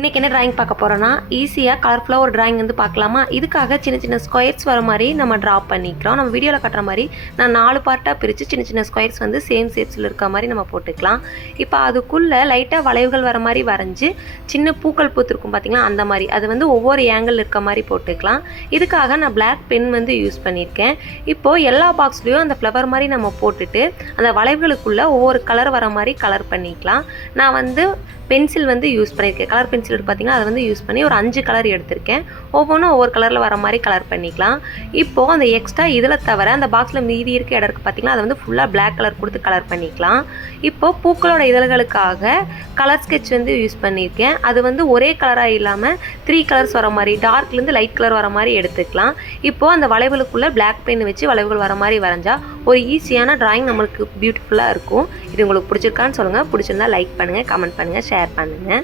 இன்றைக்கி என்ன ட்ராயிங் பார்க்க போகிறோன்னா ஈஸியாக கலர்ஃபுல்லாக ஒரு ட்ராயிங் வந்து பார்க்கலாமா. இதுக்காக சின்ன சின்ன ஸ்கொயர்ஸ் வர மாதிரி நம்ம ட்ரா பண்ணிக்கிறோம். நம்ம வீடியோவில் கட்டுற மாதிரி நான் 4 பார்ட்டாக பிரித்து சின்ன சின்ன ஸ்கொயர்ஸ் வந்து சேம் ஷேப்ஸில் இருக்க மாதிரி நம்ம போட்டுக்கலாம். இப்போ அதுக்குள்ளே லைட்டாக வளைவுகள் வர மாதிரி வரைஞ்சி சின்ன பூக்கள் பூத்திருக்கும் பார்த்திங்களா, அந்த மாதிரி அது வந்து ஒவ்வொரு ஏங்கிள் இருக்க மாதிரி போட்டுக்கலாம். இதுக்காக நான் பிளாக் பென் வந்து யூஸ் பண்ணியிருக்கேன். இப்போது எல்லா பாக்ஸ்லேயும் அந்த ஃப்ளவர் மாதிரி நம்ம போட்டுட்டு அந்த வளைவுகளுக்குள்ளே ஒவ்வொரு கலர் வர மாதிரி கலர் பண்ணிக்கலாம். நான் வந்து பென்சில் வந்து யூஸ் பண்ணியிருக்கேன். கலர் பென்சில் பார்த்திங்கன்னா அதை வந்து யூஸ் பண்ணி ஒரு 5 கலர் எடுத்திருக்கேன். ஒவ்வொன்றும் ஒவ்வொரு கலரில் வர மாதிரி கலர் பண்ணிக்கலாம். இப்போது அந்த எக்ஸ்ட்ரா இதில் தவிர அந்த பாக்ஸில் மீதி இருக்க இடம் இருக்குது பார்த்திங்களா, அதை வந்து ஃபுல்லாக பிளாக் கலர் கொடுத்து கலர் பண்ணிக்கலாம். இப்போது பூக்களோட இதழ்களுக்காக கலர் ஸ்கெட்ச் வந்து யூஸ் பண்ணியிருக்கேன். அது வந்து ஒரே கலராக இல்லாமல் 3 கலர்ஸ் வர மாதிரி டார்க்லேருந்து லைட் கலர் வர மாதிரி எடுத்துக்கலாம். இப்போது அந்த வளைவுகளுக்குள்ளே பிளாக் பென் வச்சு வளைவுகள் வர மாதிரி வரைஞ்சா ஒரு ஈஸியான ட்ராயிங் நம்மளுக்கு பியூட்டிஃபுல்லாக இருக்கும். இது உங்களுக்கு பிடிச்சிருக்கான்னு சொல்லுங்கள். பிடிச்சிருந்தா லைக் பண்ணுங்கள், கமெண்ட் பண்ணுங்கள், ஷேர் பண்ணுங்கள்.